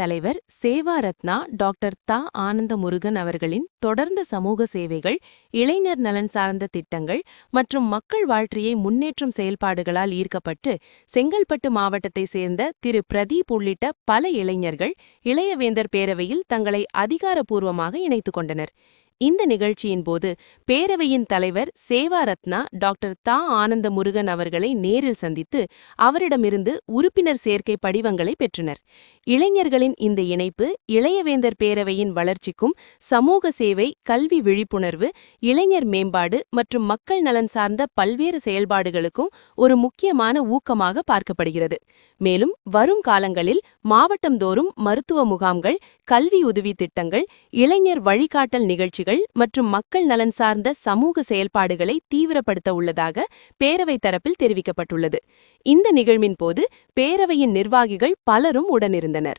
தலைவர் சேவா ரத்னா டாக்டர் தா. ஆனந்த முருகன் அவர்களின் தொடர்ந்த சமூக சேவைகள், இளைஞர் நலன் சார்ந்த திட்டங்கள் மற்றும் மக்கள் வாழ்க்கையை முன்னேற்றும் செயல்பாடுகளால் ஈர்க்கப்பட்டு செங்கல்பட்டு மாவட்டத்தை சேர்ந்த திரு பிரதீப் உள்ளிட்ட பல இளைஞர்கள் இளையவேந்தர் பேரவையில் தங்களை அதிகாரப்பூர்வமாக இணைத்துக் கொண்டனர். இந்த நிகழ்ச்சியின் போது பேரவையின் தலைவர் சேவா ரத்னா டாக்டர் தா. ஆனந்த முருகன் அவர்களை நேரில் சந்தித்து அவரிடமிருந்து உறுப்பினர் சேர்க்கை படிவங்களை பெற்றனர். இளைஞர்களின் இந்த இணைப்பு இளையவேந்தர் பேரவையின் வளர்ச்சிக்கும் சமூக சேவை, கல்வி விழிப்புணர்வு, இளைஞர் மேம்பாடு மற்றும் மக்கள் நலன் சார்ந்த பல்வேறு செயல்பாடுகளுக்கும் ஒரு முக்கியமான ஊக்கமாக பார்க்கப்படுகிறது. மேலும் வரும் காலங்களில் மாவட்டந்தோறும் மருத்துவ முகாம்கள், கல்வி உதவி திட்டங்கள், இளைஞர் வழிகாட்டல் நிகழ்ச்சிகள் மற்றும் மக்கள் நலன் சார்ந்த சமூக செயல்பாடுகளை தீவிரப்படுத்த உள்ளதாக பேரவை தரப்பில் தெரிவிக்கப்பட்டுள்ளது. இந்த நிகழ்வின் போது பேரவையின் நிர்வாகிகள் பலரும் உடனிருந்தனர்.